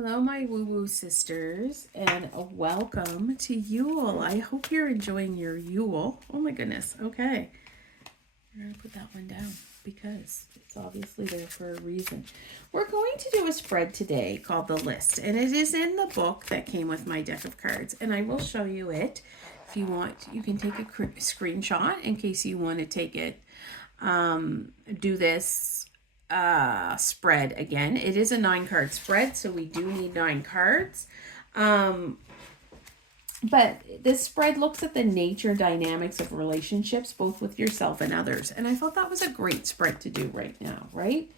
Hello, my woo-woo sisters, and a welcome to Yule. I hope you're enjoying your Yule. Oh my goodness. Okay. We're going to put that one down because it's obviously there for a reason. We're going to do a spread today called The List, and it is in the book that came with my deck of cards, and I will show you it. If you want, you can take a screenshot in case you want to take it. Do this spread again. It is a 9-card spread, so we do need 9 cards. But this spread looks at the nature dynamics of relationships, both with yourself and others. And I thought that was a great spread to do right now, right?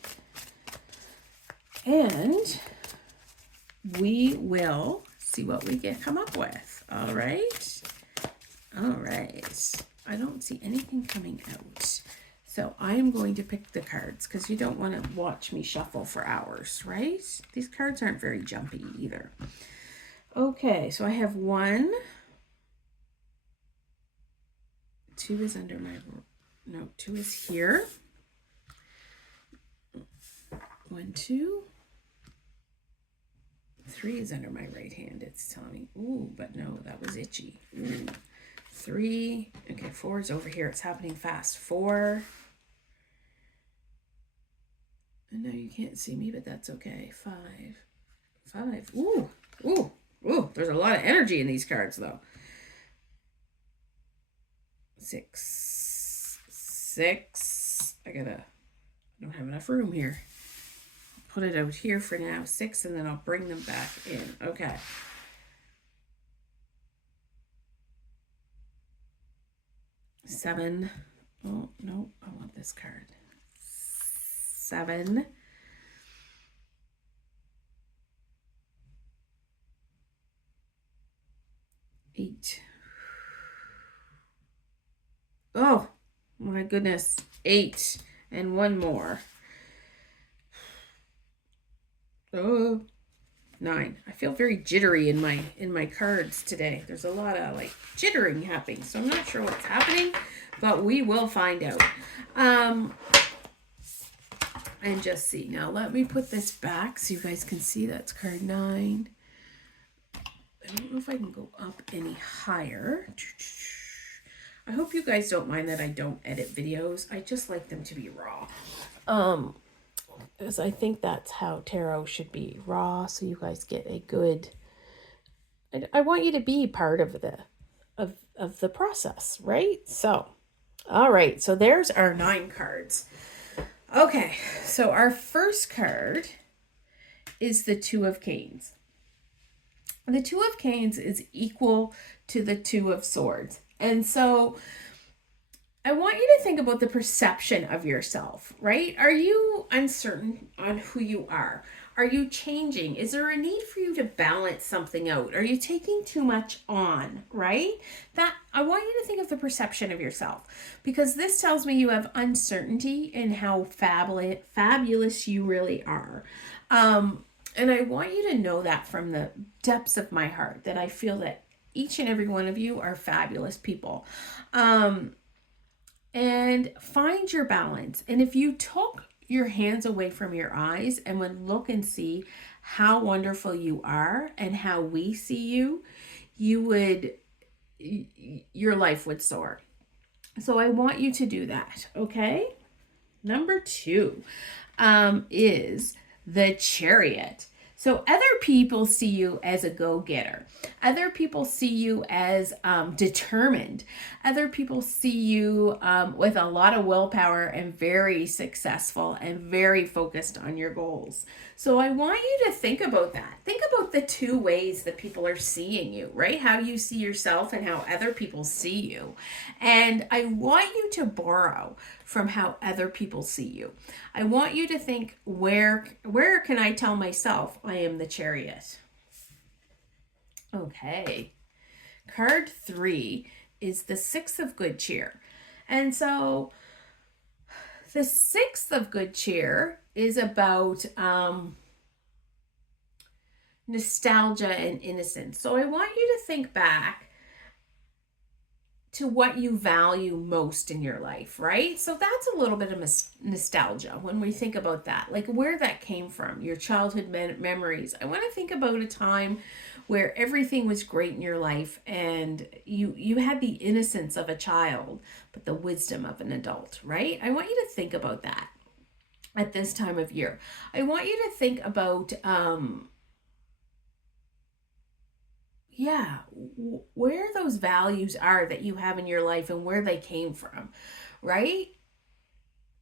And we will see what we can come up with. All right. All right. I don't see anything coming out. So I'm going to pick the cards because you don't want to watch me shuffle for hours, right? These cards aren't very jumpy either. Okay, so I have 1. 2 is under my, no, 2 is here. 1, 2. 3 is under my right hand, it's telling me. Ooh, but no, that was itchy. 3, okay, 4 is over here. It's happening fast. 4. I know you can't see me, but that's okay. 5. 5. Ooh, ooh, ooh. There's a lot of energy in these cards, though. 6. 6. I don't have enough room here. I'll put it out here for now. 6, and then I'll bring them back in. Okay. 7. Oh, no, I want this card. 7. 8. Oh, my goodness. 8. And 1 more. Oh, 9. I feel very jittery in my cards today. There's a lot of like jittering happening, so I'm not sure what's happening, but we will find out. And just see. Now let me put this back so you guys can see that's card 9. I don't know if I can go up any higher. I hope you guys don't mind that I don't edit videos. I just like them to be raw. Because I think that's how tarot should be, raw, so you guys get a good. I want you to be part of the process, right? So, all right. So there's our 9 cards. Okay, so our first card is the 2 of Canes. The 2 of Canes is equal to the 2 of Swords. And so I want you to think about the perception of yourself, right? Are you uncertain on who you are? Are you changing? Is there a need for you to balance something out? Are you taking too much on, right? That I want you to think of the perception of yourself, because this tells me you have uncertainty in how fabulous you really are. And I want you to know that from the depths of my heart, that I feel that each and every one of you are fabulous people. And find your balance. And if you took your hands away from your eyes and would look and see how wonderful you are and how we see you, your life would soar. So I want you to do that, okay? Number 2 is the Chariot. So other people see you as a go-getter. Other people see you as determined. Other people see you with a lot of willpower and very successful and very focused on your goals. So I want you to think about that. Think about the 2 ways that people are seeing you, right? How you see yourself and how other people see you. And I want you to borrow from how other people see you. I want you to think, where can I tell myself I am the Chariot? Okay. Card 3 is the 6 of Good Cheer. And so the 6th of Good Cheer is about nostalgia and innocence. So I want you to think back to what you value most in your life, right? So that's a little bit of nostalgia when we think about that, like where that came from, your childhood memories. I want to think about a time where everything was great in your life and you had the innocence of a child, but the wisdom of an adult, right? I want you to think about that at this time of year. I want you to think about yeah, where those values are that you have in your life and where they came from, right?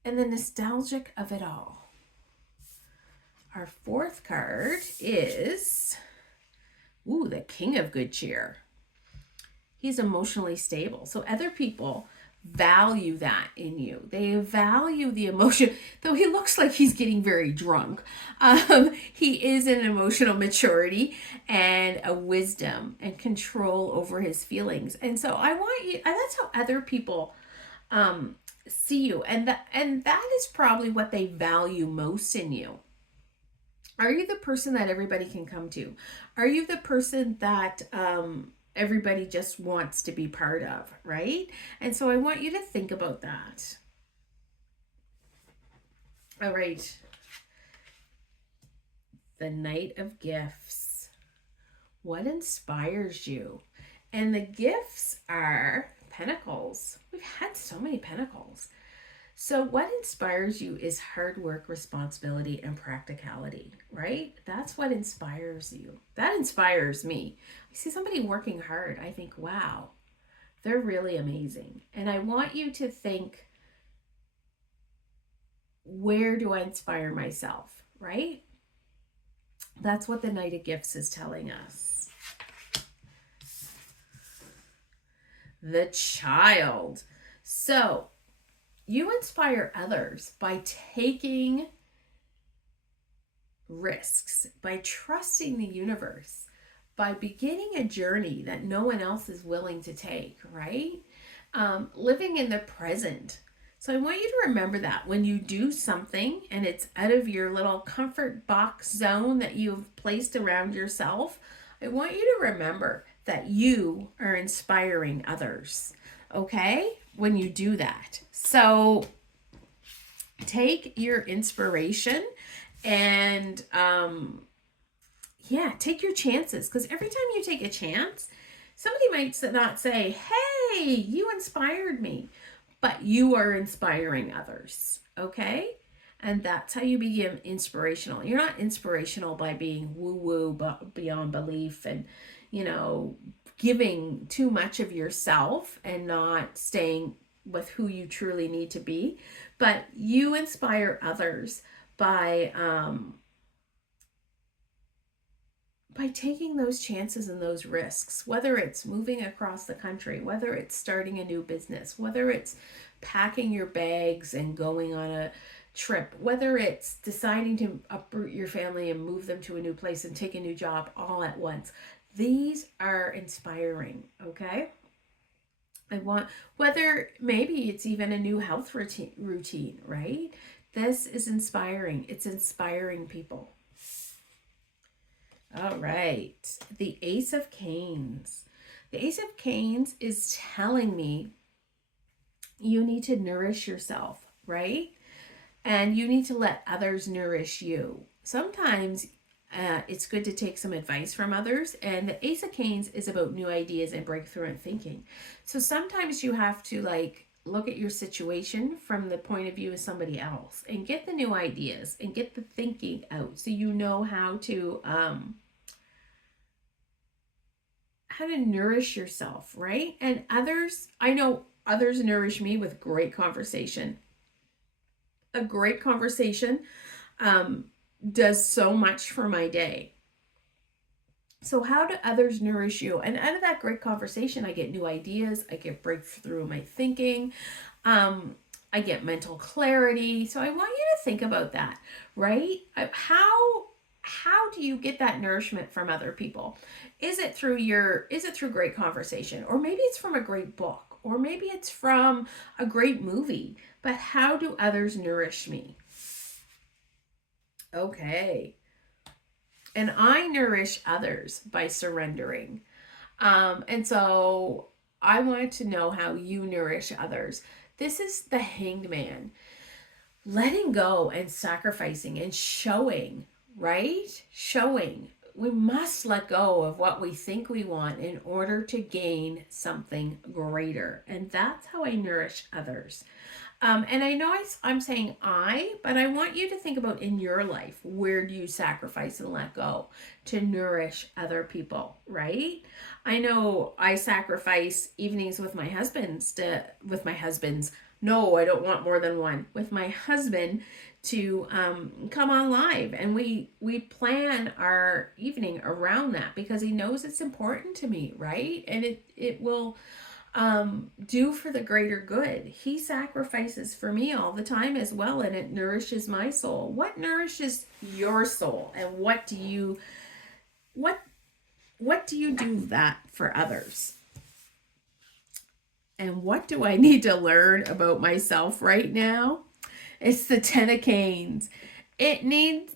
And the nostalgic of it all. Our fourth card is, ooh, the King of Good Cheer. He's emotionally stable. So other people value that in you. They value the emotion, though he looks like he's getting very drunk. He is an emotional maturity and a wisdom and control over his feelings. And so I want you, and that's how other people see you. And that is probably what they value most in you. Are you the person that everybody can come to? Are you the person that everybody just wants to be part of, right? And so I want you to think about that. All right. The Knight of Gifts. What inspires you? And the gifts are pentacles. We've had so many pentacles. So what inspires you is hard work, responsibility, and practicality, right? That's what inspires you. That inspires me. I see somebody working hard. I think, wow, they're really amazing. And I want you to think, where do I inspire myself, right? That's what the Knight of Gifts is telling us. The Child. So you inspire others by taking risks, by trusting the universe, by beginning a journey that no one else is willing to take, right? Living in the present. So I want you to remember that when you do something and it's out of your little comfort box zone that you've placed around yourself, I want you to remember that you are inspiring others, okay? When you do that. So take your inspiration and take your chances, because every time you take a chance, somebody might not say, hey, you inspired me, but you are inspiring others, okay? And that's how you become inspirational. You're not inspirational by being woo-woo beyond belief and, giving too much of yourself and not staying with who you truly need to be. But you inspire others by taking those chances and those risks, whether it's moving across the country, whether it's starting a new business, whether it's packing your bags and going on a trip, whether it's deciding to uproot your family and move them to a new place and take a new job all at once. These are inspiring, okay? I want, whether maybe it's even a new health routine, right? This is inspiring. It's inspiring people. All right. The Ace of Canes. The Ace of Canes is telling me you need to nourish yourself, right? And you need to let others nourish you. Sometimes it's good to take some advice from others. And the Ace of Canes is about new ideas and breakthrough and thinking. So sometimes you have to look at your situation from the point of view of somebody else and get the new ideas and get the thinking out, so you know how to nourish yourself, right? And others, I know others nourish me with great conversation. A great conversation does so much for my day. So how do others nourish you? And out of that great conversation, I get new ideas. I get breakthrough in my thinking. I get mental clarity. So I want you to think about that, right? How do you get that nourishment from other people? Is it through great conversation? Or maybe it's from a great book, or maybe it's from a great movie. But how do others nourish me? Okay. And I nourish others by surrendering. And so I want to know how you nourish others. This is the Hanged Man. Letting go and sacrificing and showing, right? Showing. We must let go of what we think we want in order to gain something greater. And that's how I nourish others. And I know I'm saying but I want you to think about in your life, where do you sacrifice and let go to nourish other people, right? I know I sacrifice evenings with my husband's. No, I don't want more than one. With my husband to come on live, and we plan our evening around that because he knows it's important to me, right? And it will do for the greater good. He sacrifices for me all the time as well, and it nourishes my soul. What nourishes your soul, and what what do you do that for others? And what do I need to learn about myself right now? It's the 10 of Canes. You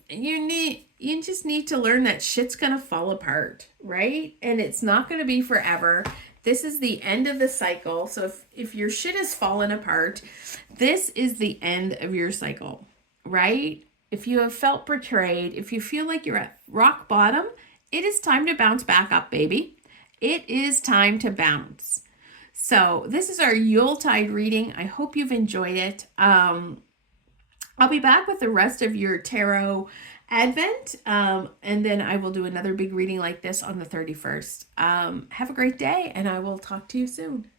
just need to learn that shit's gonna fall apart, right? And it's not gonna be forever. This is the end of the cycle. So if your shit has fallen apart, this is the end of your cycle, right? If you have felt betrayed, if you feel like you're at rock bottom, it is time to bounce back up, baby. It is time to bounce. So this is our Yuletide reading. I hope you've enjoyed it. I'll be back with the rest of your tarot Advent, and then I will do another big reading like this on the 31st. Have a great day, and I will talk to you soon.